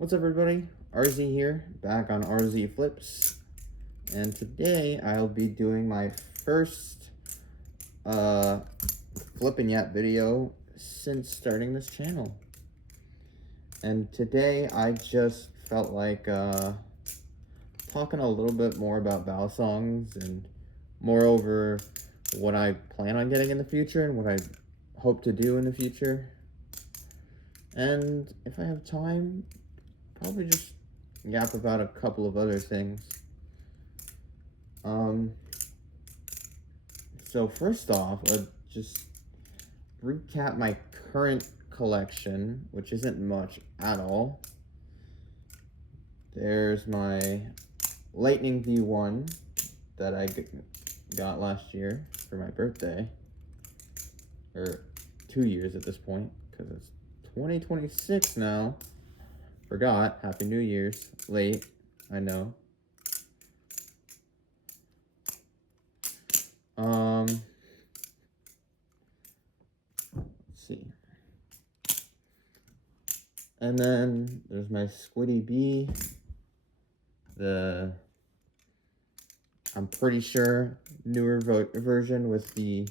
What's up, everybody? RZ here, back on RZ Flips, and today I'll be doing my first flipping yet video since starting this channel. And today I just felt like talking a little bit more about balisongs and moreover what I plan on getting in the future and what I hope to do in the future. And if I have time, probably just yap about a couple of other things. So first off, let's just recap my current collection, which isn't much at all. There's my Lightning V1 that I got last year for my birthday, or 2 years at this point, because it's 2026 now. Forgot. Happy New Year's. Late, I know. Let's see. And then there's my Squiddy B. I'm pretty sure, newer version with the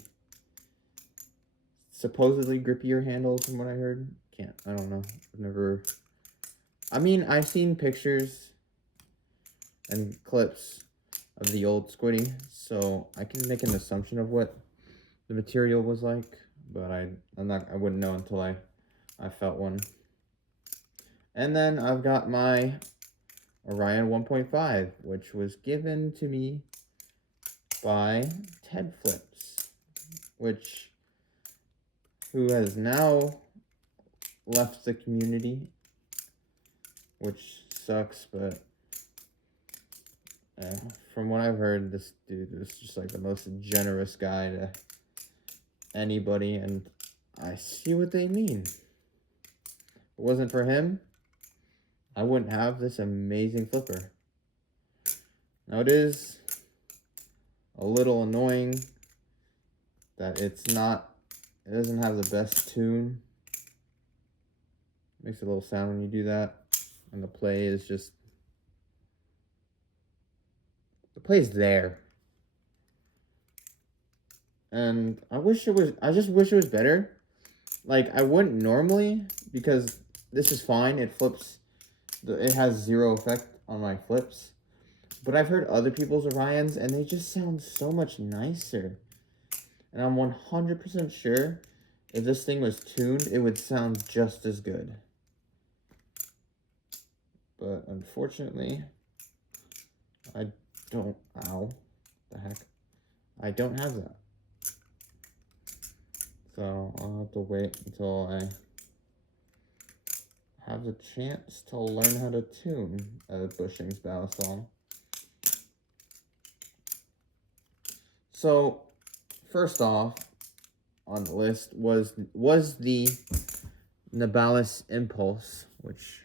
supposedly grippier handles from what I heard. I don't know. I've seen pictures and clips of the old Squiddy, so I can make an assumption of what the material was like, but I wouldn't know until I felt one. And then I've got my Orion 1.5, which was given to me by Ted Flips, who has now left the community, which sucks, but from what I've heard, this dude is just like the most generous guy to anybody, and I see what they mean. If it wasn't for him, I wouldn't have this amazing flipper. Now, it is a little annoying that it doesn't have the best tune. Makes a little sound when you do that, and the play is there. And I just wish it was better. Like, I wouldn't normally, because this is fine. It flips, it has zero effect on my flips. But I've heard other people's Orions, and they just sound so much nicer. And I'm 100% sure if this thing was tuned, it would sound just as good. But unfortunately, I don't have that. So I'll have to wait until I have the chance to learn how to tune a Bushings balisong. So first off on the list was the Nabalis Impulse, which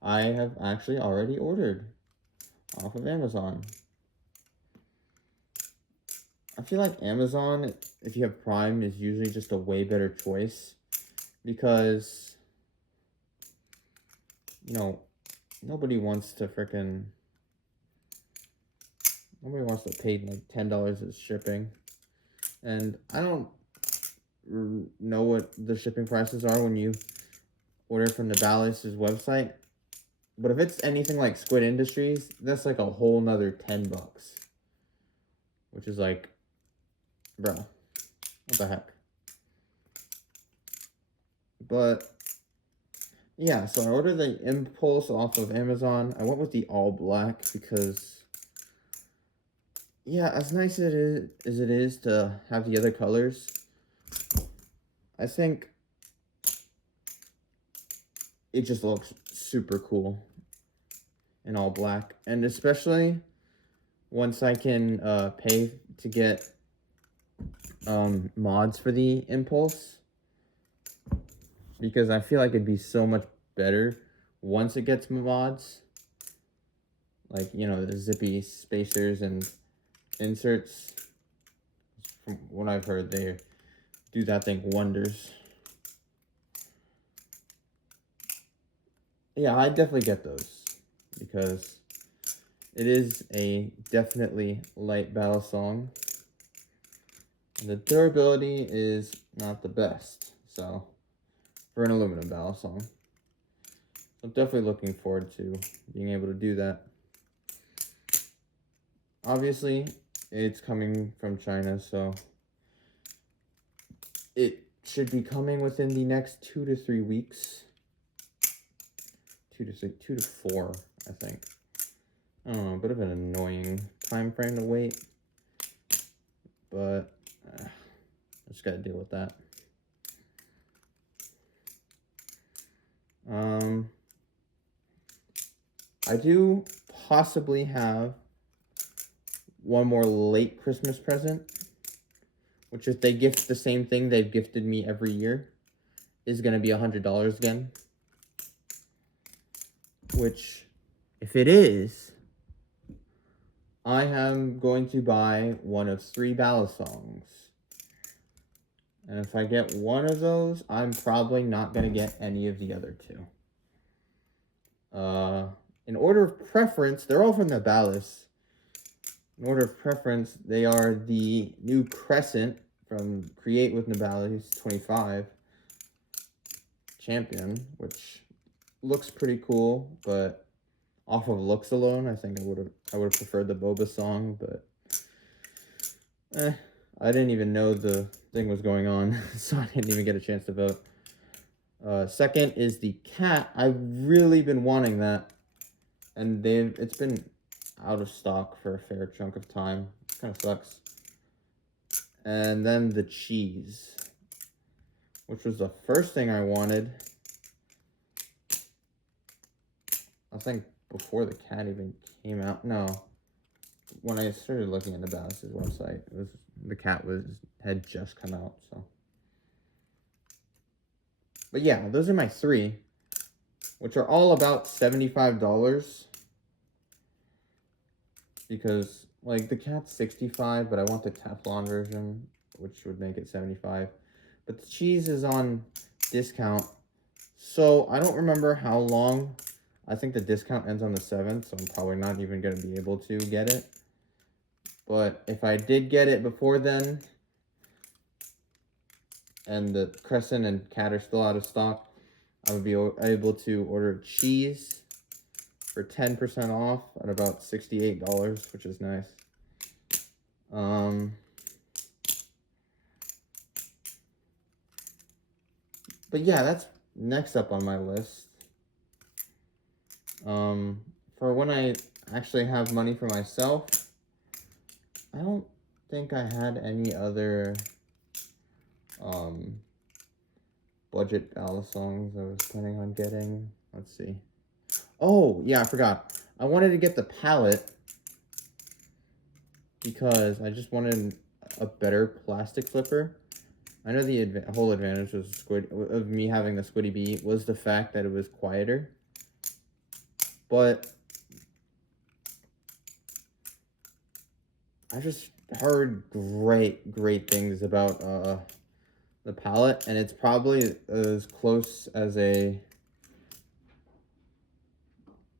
I have actually already ordered off of Amazon. I feel like Amazon, if you have Prime, is usually just a way better choice, because, you know, nobody wants to pay like $10 as shipping. And I don't know what the shipping prices are when you order from Nabalis's website, but if it's anything like Squid Industries, that's like a whole nother $10, which is like, bro, what the heck? But yeah, so I ordered the Impulse off of Amazon. I went with the all black because, yeah, as nice as it is to have the other colors, I think it just looks super cool in all black. And especially once I can pay to get mods for the Impulse, because I feel like it'd be so much better once it gets mods, like, you know, the zippy spacers and inserts. From what I've heard, they do that thing wonders. Yeah, I definitely get those because it is a definitely light balisong. And the durability is not the best, so for an aluminum balisong. I'm definitely looking forward to being able to do that. Obviously, it's coming from China, so it should be coming within the next 2 to 3 weeks. 2 to 4, I think. I don't know, a bit of an annoying time frame to wait, but I just gotta deal with that. I do possibly have one more late Christmas present, which if they gift the same thing they've gifted me every year, is going to be $100 again. Which, if it is, I am going to buy one of 3 balisongs. And if I get one of those, I'm probably not going to get any of the other 2. In order of preference, they're all from the Balis. In order of preference, they are the new Crescent from Create with Nabalis 25 Champion, which looks pretty cool, but off of looks alone, I think I would have preferred the Boba song, but I didn't even know the thing was going on, so I didn't even get a chance to vote. Second is the cat. I've really been wanting that, and it's been out of stock for a fair chunk of time. Kind of sucks. And then the cheese, which was the first thing I wanted. I think before the cat even came out. No, when I started looking at the Balis' website, the cat had just come out. So, but yeah, those are my 3, which are all about $75. Because like the cat's 65, but I want the Teflon version, which would make it 75. But the cheese is on discount, so I don't remember how long. I think the discount ends on the 7th, so I'm probably not even going to be able to get it. But if I did get it before then, and the Crescent and cat are still out of stock, I would be able to order cheese for 10% off at about $68, which is nice. But yeah, that's next up on my list. For when I actually have money for myself, I don't think I had any other budget balisongs I was planning on getting. Let's see. Oh, yeah, I forgot. I wanted to get the palette because I just wanted a better plastic flipper. I know the whole advantage of me having the Squiddy Bee was the fact that it was quieter. But I just heard great things about the palette, and it's probably as close as a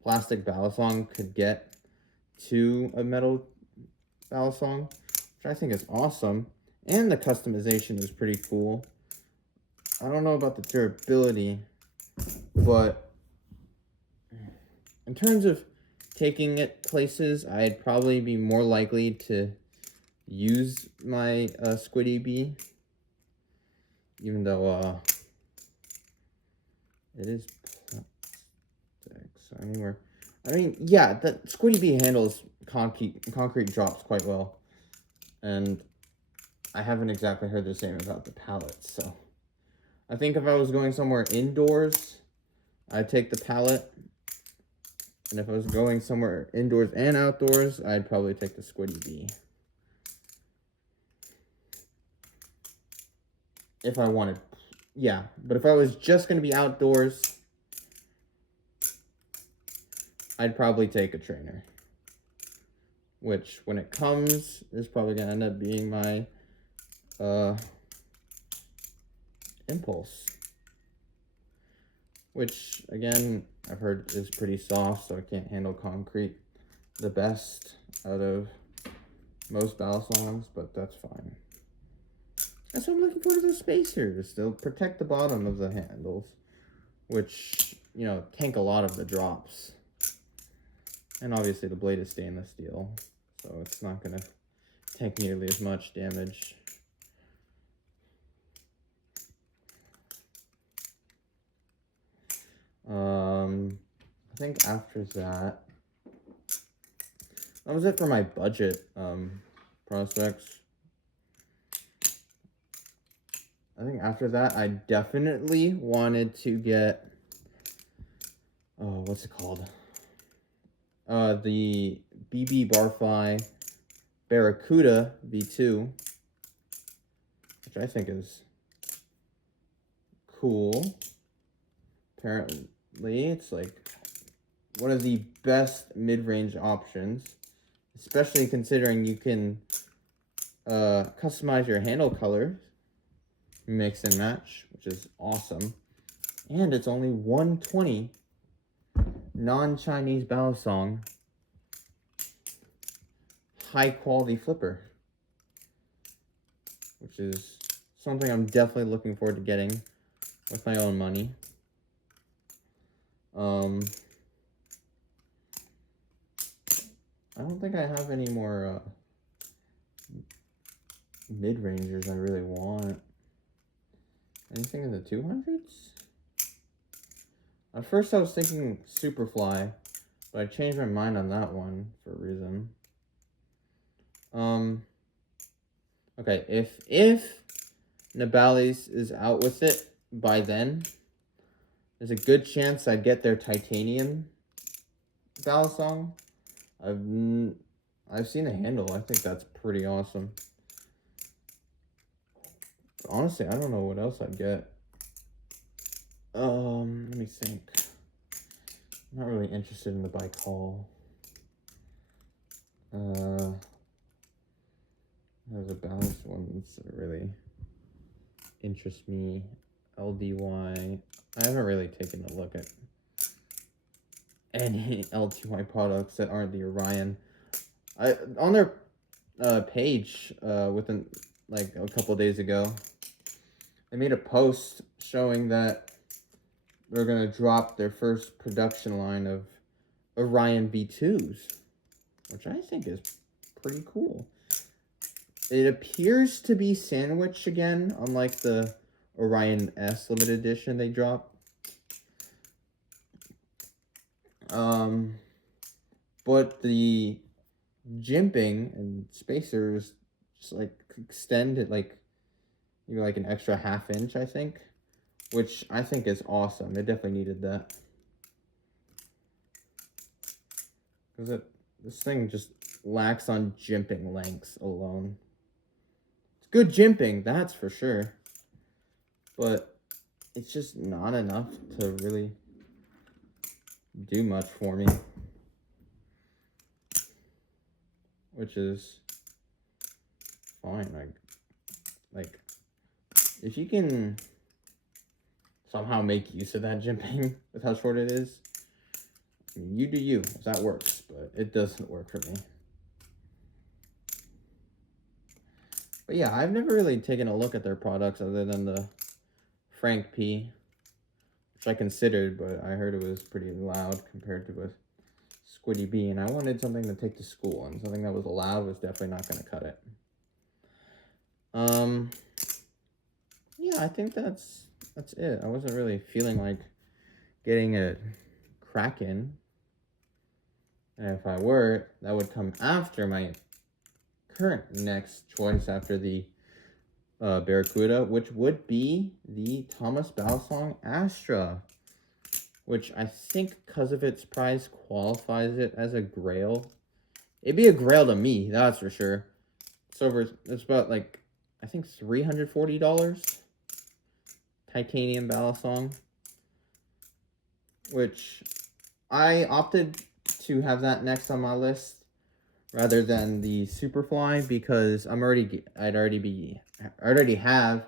plastic balisong could get to a metal balisong, which I think is awesome. And the customization is pretty cool. I don't know about the durability, but in terms of taking it places, I'd probably be more likely to use my Squiddy Bee, even though it is plastic. So I mean, yeah, the Squiddy Bee handles concrete drops quite well, and I haven't exactly heard the same about the pallets. So I think if I was going somewhere indoors, I'd take the pallet. And if I was going somewhere indoors and outdoors, I'd probably take the Squiddy Bee. If I wanted, yeah. But if I was just going to be outdoors, I'd probably take a trainer. Which, when it comes, is probably going to end up being my Impulse. which again I've heard is pretty soft, so it can't handle concrete the best out of most balisongs, but that's fine. And so I'm looking forward to the spacers. They'll protect the bottom of the handles, which, you know, tank a lot of the drops. And obviously the blade is stainless steel, so it's not going to tank nearly as much damage. I think after that was it for my budget prospects. I think after that, I definitely wanted to get, what's it called? The BB Barfly Barracuda V2, which I think is cool. Apparently, it's like one of the best mid-range options, especially considering you can customize your handle colors, mix and match, which is awesome. And it's only 120 non-Chinese balisong, high quality flipper, which is something I'm definitely looking forward to getting with my own money. I don't think I have any more mid-rangers I really want. Anything in the 200s? At first I was thinking Superfly, but I changed my mind on that one for a reason. Okay, if Nabali's is out with it by then, there's a good chance I'd get their titanium balisong. I've seen the handle. I think that's pretty awesome. But honestly, I don't know what else I'd get. Let me think. I'm not really interested in the bike haul. There's a balanced ones that really interest me. LDY. I haven't really taken a look at any LDY products that aren't the Orion. On their page within like a couple days ago, they made a post showing that they're gonna drop their first production line of Orion V2s, which I think is pretty cool. It appears to be sandwich again, unlike the Orion S limited edition they dropped. But the jimping and spacers just like extend it like maybe like an extra ½ inch, I think, which I think is awesome. It definitely needed that, because this thing just lacks on jimping lengths alone. It's good jimping, that's for sure, but it's just not enough to really do much for me, which is fine. Like if you can somehow make use of that jimping with how short it is, I mean, you do you, if that works, but it doesn't work for me. But yeah, I've never really taken a look at their products other than the Frank P, which I considered, but I heard it was pretty loud compared to a Squiddy B, and I wanted something to take to school, and something that was loud was definitely not going to cut it. Yeah, I think that's it. I wasn't really feeling like getting a Kraken, and if I were, that would come after my current next choice after the Barracuda, which would be the Thomas Balisong Astra, which I think because of its price qualifies it as a grail. It'd be a grail to me, that's for sure. It's about like, I think $340 titanium balisong, which I opted to have that next on my list rather than the Superfly, because I already have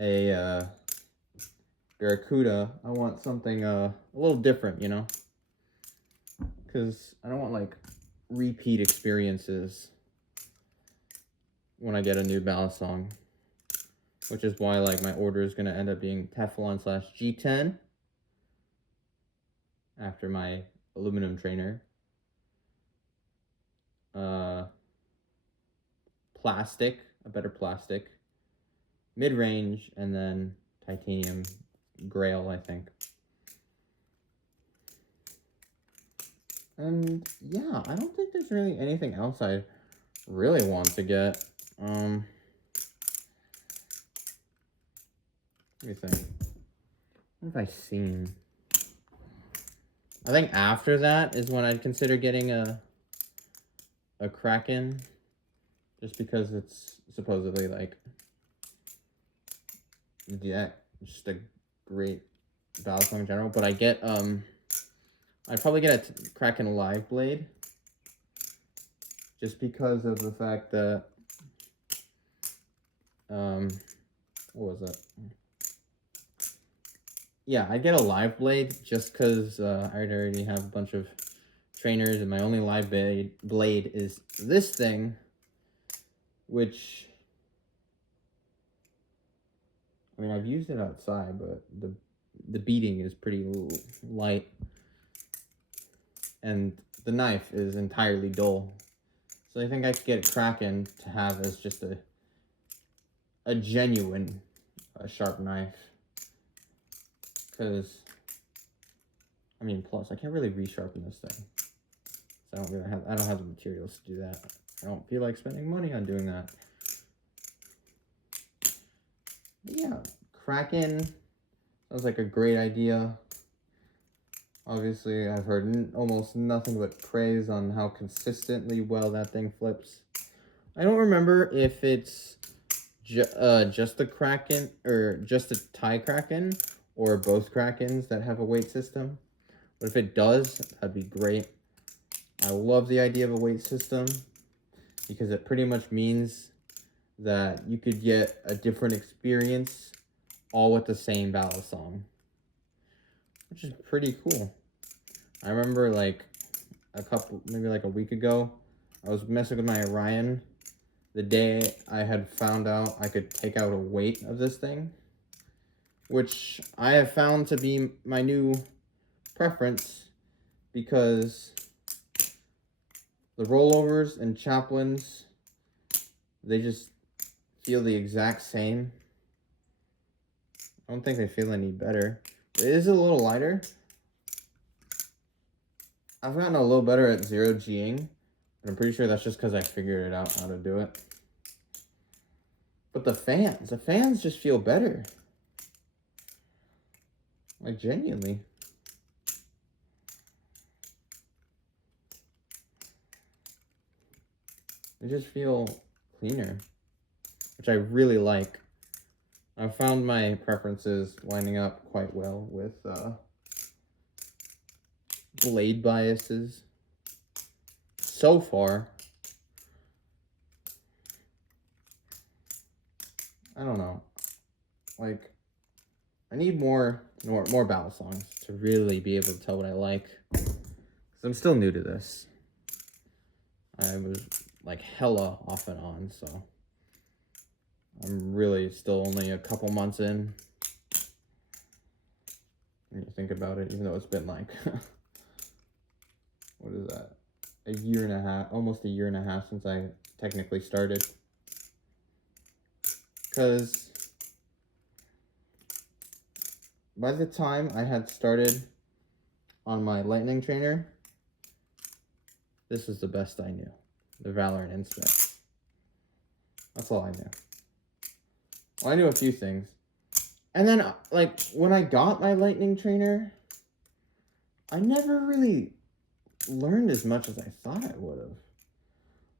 a Barracuda, I want something a little different, you know? Because I don't want, like, repeat experiences when I get a new balisong. Which is why, like, my order is going to end up being Teflon / G10 after my aluminum trainer. Plastic, a better plastic. Mid-range, and then titanium grail, I think. And yeah, I don't think there's really anything else I really want to get. Let me think. What have I seen? I think after that is when I'd consider getting a Kraken, just because it's supposedly like, yeah, just a great balisong in general. But I get I'd probably get a Kraken Live Blade, just because of the fact that what was that? Yeah, I get a live blade just because I already have a bunch of trainers, and my only live blade is this thing, which, I mean, I've used it outside, but the beating is pretty light, and the knife is entirely dull. So I think I could get a Kraken to have as just a genuine sharp knife. Because, I mean, plus I can't really resharpen this thing. So I don't have the materials to do that. I don't feel like spending money on doing that. But yeah, Kraken sounds like a great idea. Obviously, I've heard almost nothing but praise on how consistently well that thing flips. I don't remember if it's just the Kraken, or just the Thai Kraken, or both Krakens that have a weight system. But if it does, that'd be great. I love the idea of a weight system, because it pretty much means that you could get a different experience all with the same balisong, which is pretty cool. I remember like maybe like a week ago, I was messing with my Orion the day I had found out I could take out a weight of this thing, which I have found to be my new preference, because the rollovers and chaplains, they just feel the exact same. I don't think they feel any better. It is a little lighter. I've gotten a little better at 0G'ing, but I'm pretty sure that's just because I figured it out how to do it. But the fans just feel better. Like, genuinely. They just feel cleaner, which I really like. I've found my preferences lining up quite well with blade biases so far. I don't know. Like, I need more balisongs to really be able to tell what I like. 'Cause I'm still new to this. I was like hella off and on, so I'm really still only a couple months in. When you think about it, even though it's been like, what is that? A year and a half, almost a year and a half since I technically started. Because by the time I had started on my lightning trainer, this was the best I knew. The Valorant Inspect. That's all I knew. Well, I knew a few things. And then, like, when I got my lightning trainer, I never really learned as much as I thought I would have.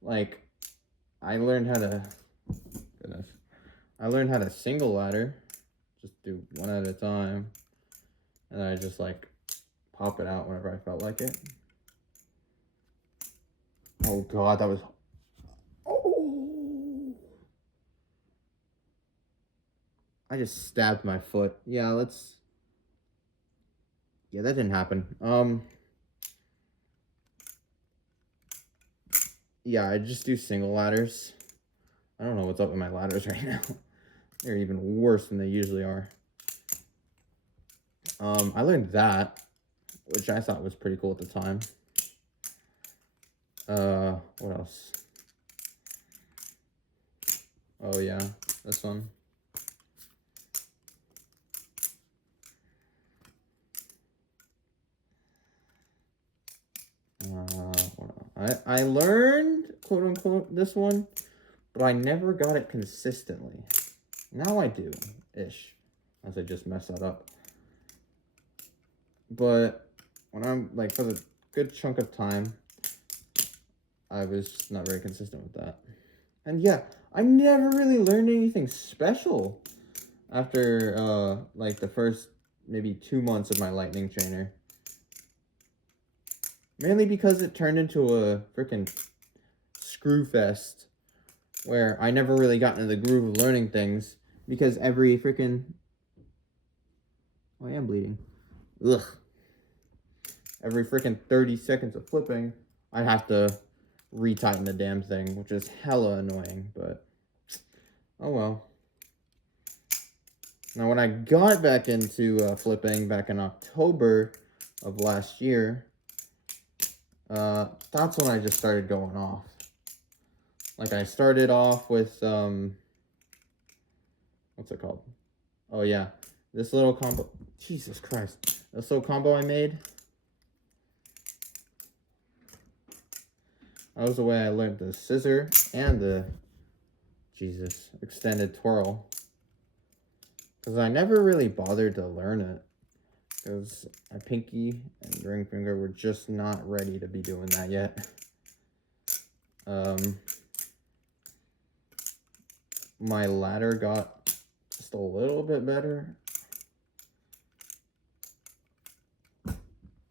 Like, I learned how to, I learned how to single ladder, just do one at a time, and I just like pop it out whenever I felt like it. Oh god, that was, oh, I just stabbed my foot. Yeah, let's yeah, that didn't happen. Yeah, I just do single ladders. I don't know what's up with my ladders right now. They're even worse than they usually are. I learned that, which I thought was pretty cool at the time. What else? Oh yeah, this one. I learned, quote unquote, this one, but I never got it consistently. Now I do, ish, as I just messed that up. But when I'm, like, for the good chunk of time, I was not very consistent with that. And yeah, I never really learned anything special after, like, the first maybe 2 months of my lightning trainer. Mainly because it turned into a freaking screw fest where I never really got into the groove of learning things because every freaking... Oh, I am bleeding. Ugh. Every freaking 30 seconds of flipping, I have to retighten the damn thing, which is hella annoying, but oh well. Now, when I got back into flipping back in October of last year, that's when I just started going off. Like, I started off with, what's it called? Oh, yeah. This little combo. Jesus Christ. This little combo I made. That was the way I learned the scissor and the, Jesus, extended twirl. Because I never really bothered to learn it. Because my pinky and ring finger were just not ready to be doing that yet. My ladder got just a little bit better.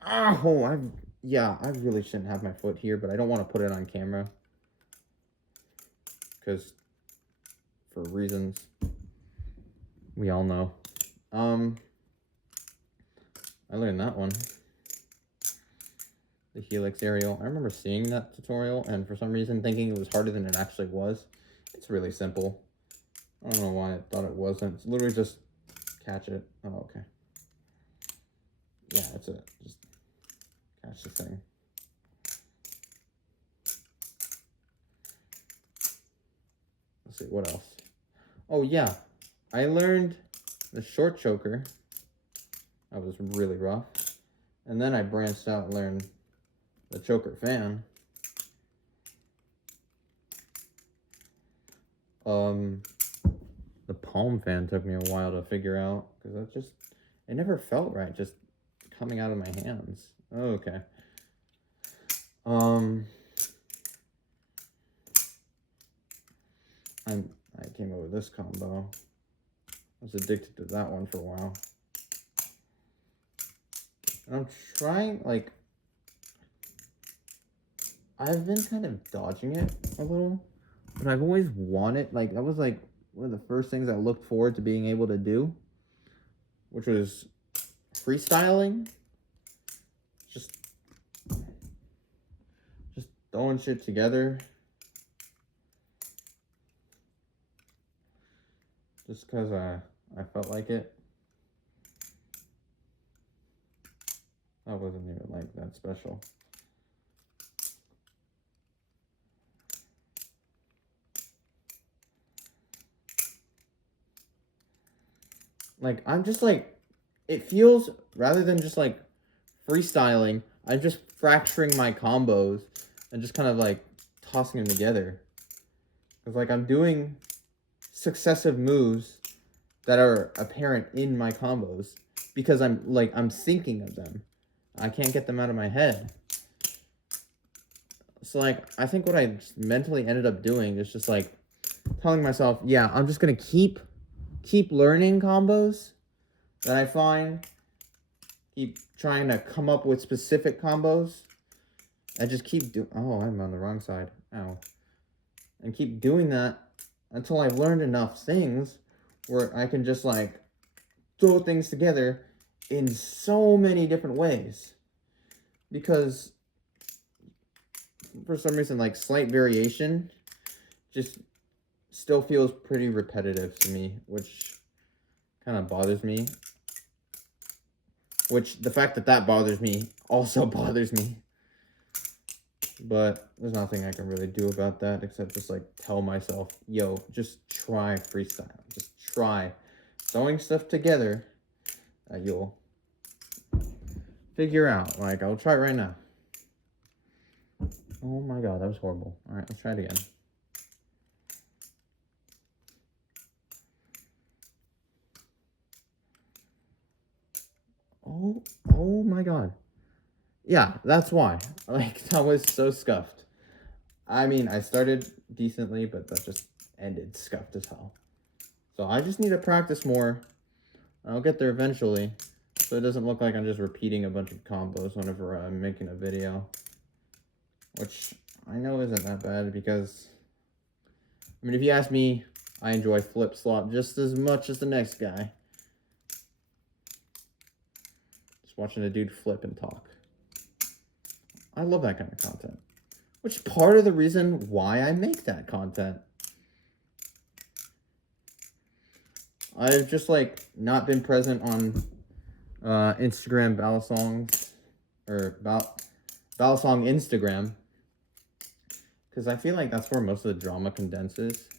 Oh, I really shouldn't have my foot here, but I don't want to put it on camera. Because, for reasons we all know. I learned that one. The Helix aerial. I remember seeing that tutorial, and for some reason thinking it was harder than it actually was. It's really simple. I don't know why I thought it wasn't. It's literally just catch it. Oh, okay. Yeah, that's it. Just catch the thing. Let's see, what else? Oh, yeah. I learned the short choker. That was really rough. And then I branched out and learned the choker fan. The palm fan took me a while to figure out because it never felt right just coming out of my hands. Oh, okay. I came up with this combo. I was addicted to that one for a while. And I'm trying, like, I've been kind of dodging it a little, but I've always wanted, like, that was like one of the first things I looked forward to being able to do, which was freestyling. Just throwing shit together. Just because I felt like it. That wasn't even like that special. Like, I'm just like, it feels, rather than just like freestyling, I'm just fracturing my combos and just kind of like tossing them together. Because like I'm doing successive moves that are apparent in my combos because I'm thinking of them. I can't get them out of my head. So like, I think what I mentally ended up doing is just like telling myself, yeah, I'm just gonna keep learning combos that I find, keep trying to come up with specific combos, and just keep oh, I'm on the wrong side. Ow. And keep doing that until I've learned enough things where I can just like throw things together in so many different ways. Because for some reason, like, slight variation just still feels pretty repetitive to me, which kind of bothers me. Which, the fact that that bothers me also bothers me. But there's nothing I can really do about that except just, like, tell myself, yo, just try freestyle. Just try throwing stuff together that you'll figure out. Like, I'll try it right now. Oh my god, that was horrible. Alright, let's try it again. Oh my god. Yeah, that's why. Like, that was so scuffed. I mean, I started decently, but that just ended scuffed as hell. So I just need to practice more. I'll get there eventually, so it doesn't look like I'm just repeating a bunch of combos whenever I'm making a video. Which I know isn't that bad because, I mean, if you ask me, I enjoy flip slop just as much as the next guy. Just watching a dude flip and talk. I love that kind of content. Which is part of the reason why I make that content. I've just, like, not been present on Instagram balisongs, or balisong Instagram, because I feel like that's where most of the drama condenses.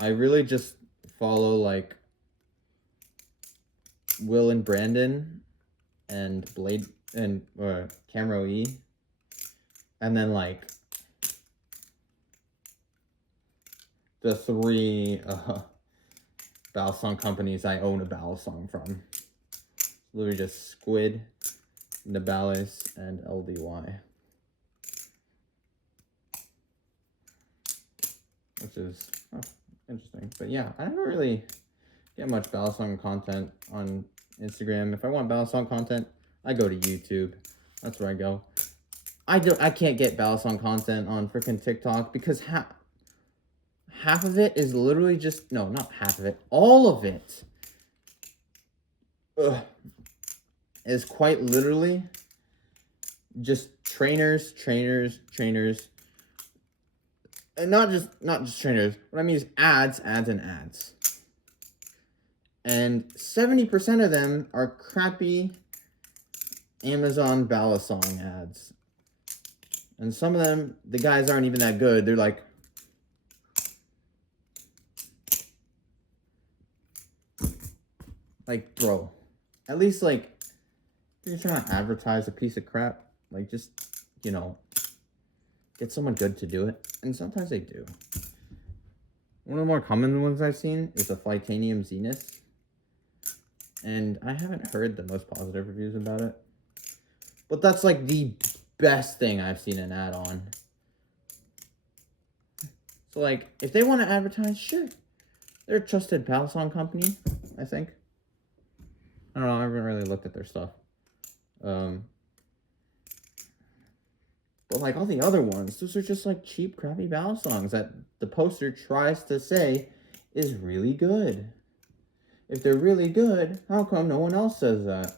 I really just follow, like, Will and Brandon and Blade and Camero E, and then, like, the 3 balisong companies I own a balisong from. Literally just Squid, Nabalis, and LDY. Which is interesting. But yeah, I don't really get much balisong content on Instagram. If I want balisong content, I go to YouTube. That's where I go. I can't get balisong content on freaking TikTok because half of it is literally just, no, not half of it, all of it is quite literally just trainers, and not just trainers. What I mean is ads. And 70% of them are crappy Amazon balisong ads. And some of them, the guys aren't even that good. They're like, bro, at least, like, if you're trying to advertise a piece of crap, like, just, you know, get someone good to do it. And sometimes they do. One of the more common ones I've seen is the Flitanium Zenith. And I haven't heard the most positive reviews about it. But that's, like, the best thing I've seen an ad on. So, like, if they want to advertise, sure. They're a trusted balisong company, I think. I don't know, I haven't really looked at their stuff. But, like, all the other ones, those are just, like, cheap, crappy balisongs that the poster tries to say is really good. If they're really good, how come no one else says that?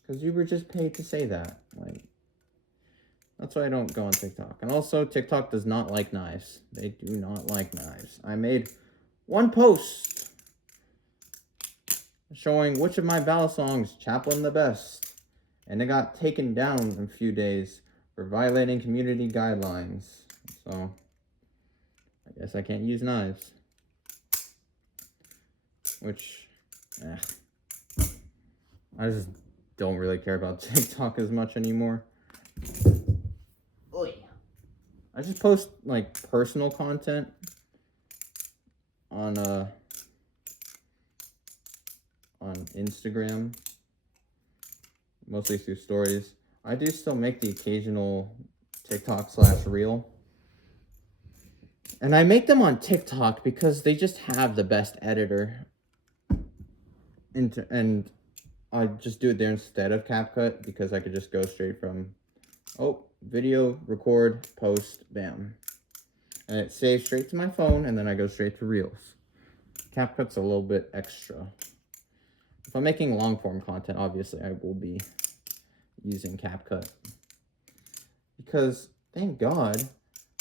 Because you were just paid to say that. Like, that's why I don't go on TikTok. And also, TikTok does not like knives. They do not like knives. I made one post showing which of my balisongs Chaplin the best. And it got taken down in a few days for violating community guidelines. So, I guess I can't use knives. Which, I just don't really care about TikTok as much anymore. Oy. I just post, like, personal content on Instagram, mostly through stories. I do still make the occasional TikTok/reel. And I make them on TikTok because they just have the best editor. And I just do it there instead of CapCut because I could just go straight from, video, record, post, bam. And it saves straight to my phone, and then I go straight to Reels. CapCut's a little bit extra. If I'm making long form content, obviously I will be using CapCut. Because, thank God,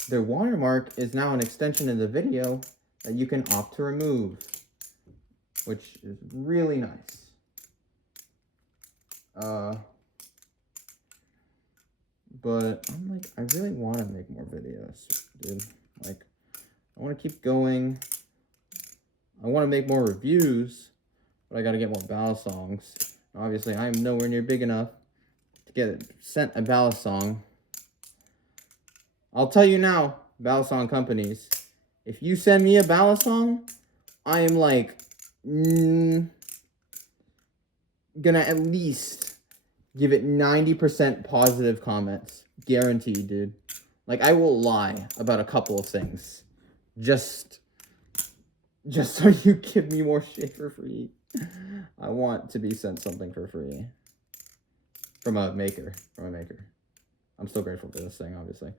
their watermark is now an extension of the video that you can opt to remove, which is really nice. But I'm like, I really want to make more videos, dude. Like, I want to keep going. I want to make more reviews, but I got to get more balisongs. Obviously, I'm nowhere near big enough to get sent a balisong. I'll tell you now, balisong companies, if you send me a balisong, I am like, gonna at least give it 90% positive comments. Guaranteed, dude. Like, I will lie about a couple of things. Just so you give me more shit for free. I want to be sent something for free. From a maker. I'm still grateful for this thing, obviously.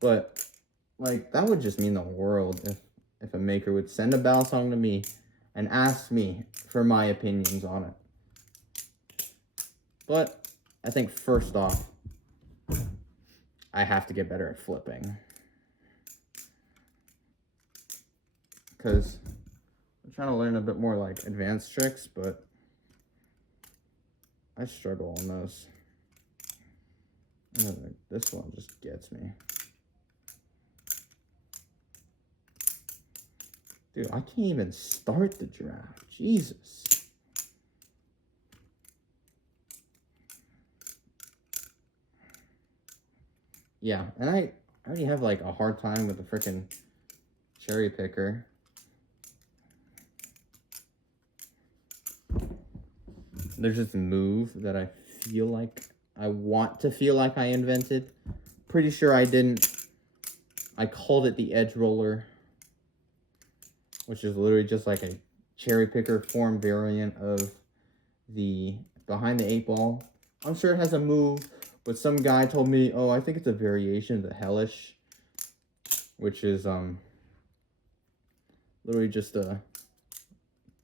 But, like, that would just mean the world if a maker would send a balisong to me and ask me for my opinions on it. But I think first off, I have to get better at flipping. Because I'm trying to learn a bit more like advanced tricks, but I struggle on those. This one just gets me. Dude, I can't even start the draft. Jesus. Yeah, and I already have like a hard time with the frickin' cherry picker. There's this move that I feel like I want to feel like I invented. Pretty sure I didn't. I called it the edge roller, which is literally just like a cherry picker form variant of the behind the 8-ball. I'm sure it has a move, but some guy told me, oh, I think it's a variation of the hellish, which is literally just a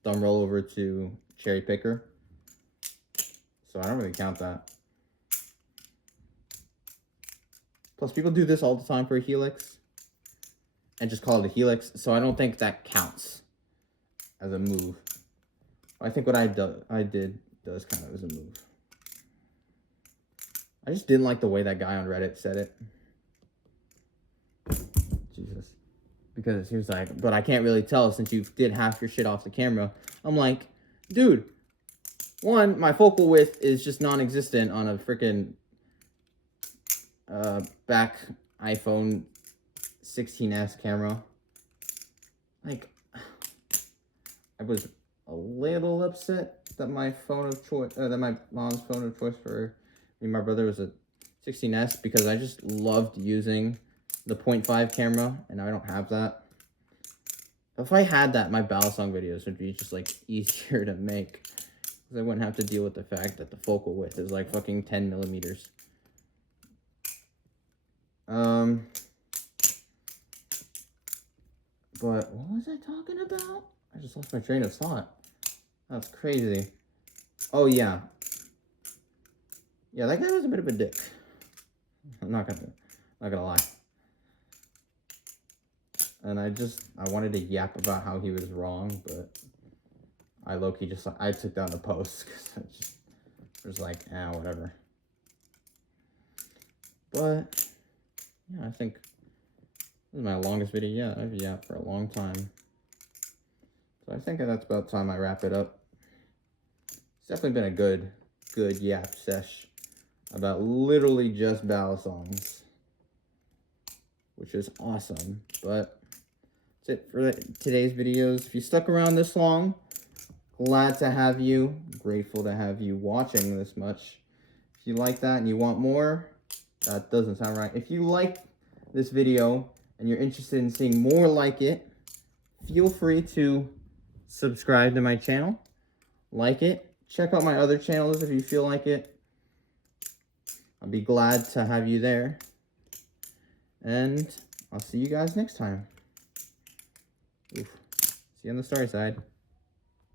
thumb roll over to cherry picker. So I don't really count that. Plus, people do this all the time for a helix and just call it a helix, so I don't think that counts as a move. I think what I did does count as a move. I just didn't like the way that guy on Reddit said it. Jesus. Because he was like, but I can't really tell since you did half your shit off the camera. I'm like, dude, one, my focal width is just non-existent on a freaking back iPhone 16s camera. Like, I was a little upset that my phone of choice, that my mom's phone of choice for me and my brother was a 16s, because I just loved using the 0.5 camera, and now I don't have that. If I had that, my balisong videos would be just like easier to make, because I wouldn't have to deal with the fact that the focal width is like fucking 10 millimeters. But what was I talking about? I just lost my train of thought. That's crazy. Oh yeah. Yeah, that guy was a bit of a dick. I'm not gonna lie. And I wanted to yap about how he was wrong, but I low-key just, I took down the post because I just was like, whatever. But yeah, I think this is my longest video yet. I've yapped for a long time. So I think that's about time I wrap it up. It's definitely been a good yap sesh about literally just balisongs, which is awesome. But that's it for today's videos. If you stuck around this long, glad to have you. Grateful to have you watching this much. If you like that and you want more, that doesn't sound right. If you like this video and you're interested in seeing more like it, feel free to subscribe to my channel, like it, check out my other channels if you feel like it. I'll be glad to have you there, and I'll see you guys next time. Oof. See you on the starry side.